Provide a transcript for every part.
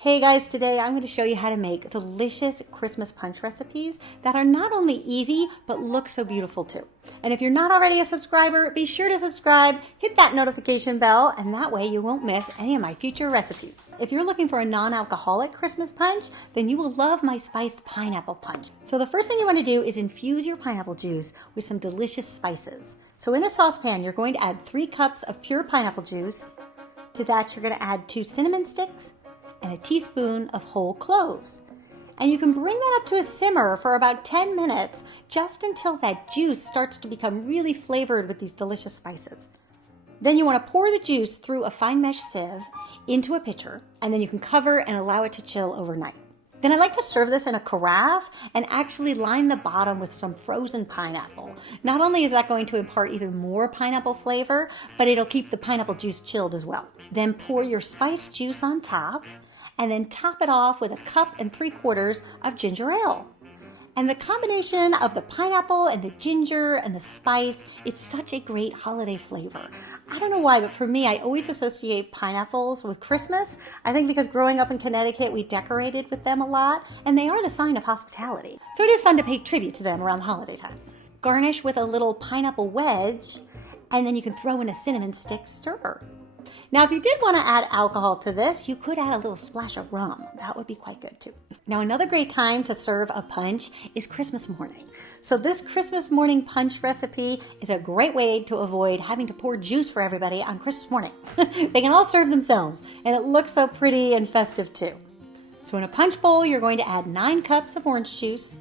Hey guys, today I'm going to show you how to make delicious Christmas punch recipes that are not only easy, but look so beautiful too. And if you're not already a subscriber, be sure to subscribe, hit that notification bell, and that way you won't miss any of my future recipes. If you're looking for a non-alcoholic Christmas punch, then you will love my spiced pineapple punch. So the first thing you want to do is infuse your pineapple juice with some delicious spices. So in a saucepan, you're going to add 3 cups of pure pineapple juice. To that, you're going to add 2 cinnamon sticks, and a teaspoon of whole cloves. And you can bring that up to a simmer for about 10 minutes, just until that juice starts to become really flavored with these delicious spices. Then you want to pour the juice through a fine mesh sieve into a pitcher, and then you can cover and allow it to chill overnight. Then I like to serve this in a carafe and actually line the bottom with some frozen pineapple. Not only is that going to impart even more pineapple flavor, but it'll keep the pineapple juice chilled as well. Then pour your spiced juice on top, and then top it off with 1 3/4 cups of ginger ale. And the combination of the pineapple and the ginger and the spice, it's such a great holiday flavor. I don't know why, but for me, I always associate pineapples with Christmas. I think because growing up in Connecticut, we decorated with them a lot, and they are the sign of hospitality. So it is fun to pay tribute to them around the holiday time. Garnish with a little pineapple wedge, and then you can throw in a cinnamon stick stir. Now, if you did want to add alcohol to this, you could add a little splash of rum. That would be quite good too. Now, another great time to serve a punch is Christmas morning. So this Christmas morning punch recipe is a great way to avoid having to pour juice for everybody on Christmas morning. They can all serve themselves, and it looks so pretty and festive too. So in a punch bowl, you're going to add 9 cups of orange juice,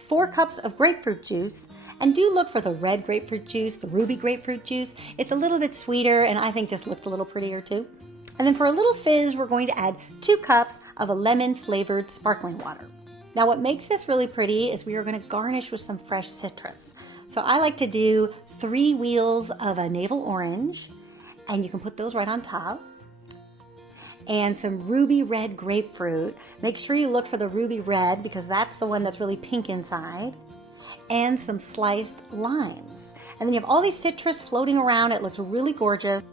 4 cups of grapefruit juice, and do look for the red grapefruit juice, the ruby grapefruit juice. It's a little bit sweeter and I think just looks a little prettier too. And then for a little fizz, we're going to add 2 cups of a lemon flavored sparkling water. Now what makes this really pretty is we are going to garnish with some fresh citrus. So I like to do 3 wheels of a navel orange, and you can put those right on top. And some ruby red grapefruit. Make sure you look for the ruby red because that's the one that's really pink inside. And some sliced limes. And then you have all these citrus floating around. It looks really gorgeous.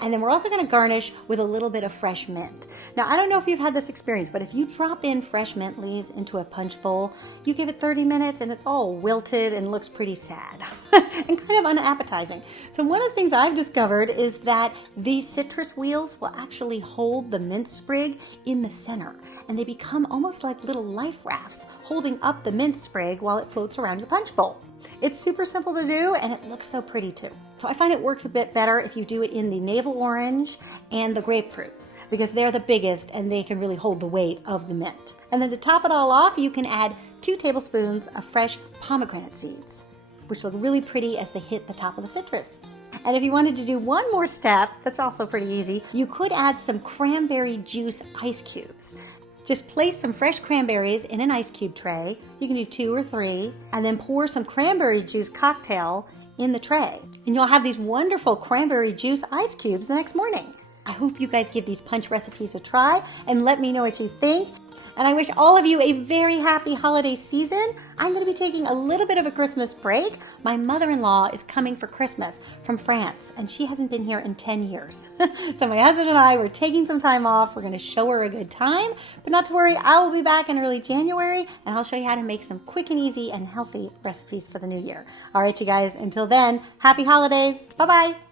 And then we're also going to garnish with a little bit of fresh mint. Now, I don't know if you've had this experience, but if you drop in fresh mint leaves into a punch bowl, you give it 30 minutes and it's all wilted and looks pretty sad and kind of unappetizing. So one of the things I've discovered is that these citrus wheels will actually hold the mint sprig in the center, and they become almost like little life rafts holding up the mint sprig while it floats around your punch bowl. It's super simple to do, and it looks so pretty too. So I find it works a bit better if you do it in the navel orange and the grapefruit, because they're the biggest and they can really hold the weight of the mint. And then to top it all off, you can add 2 tablespoons of fresh pomegranate seeds, which look really pretty as they hit the top of the citrus. And if you wanted to do one more step, that's also pretty easy, you could add some cranberry juice ice cubes. Just place some fresh cranberries in an ice cube tray. You can do 2 or 3, and then pour some cranberry juice cocktail in the tray. And you'll have these wonderful cranberry juice ice cubes the next morning. I hope you guys give these punch recipes a try and let me know what you think. And I wish all of you a very happy holiday season. I'm going to be taking a little bit of a Christmas break. My mother-in-law is coming for Christmas from France, and she hasn't been here in 10 years. So my husband and I were taking some time off. We're going to show her a good time, but not to worry, I will be back in early January, and I'll show you how to make some quick and easy and healthy recipes for the new year. All right, you guys, until then, happy holidays. Bye-bye.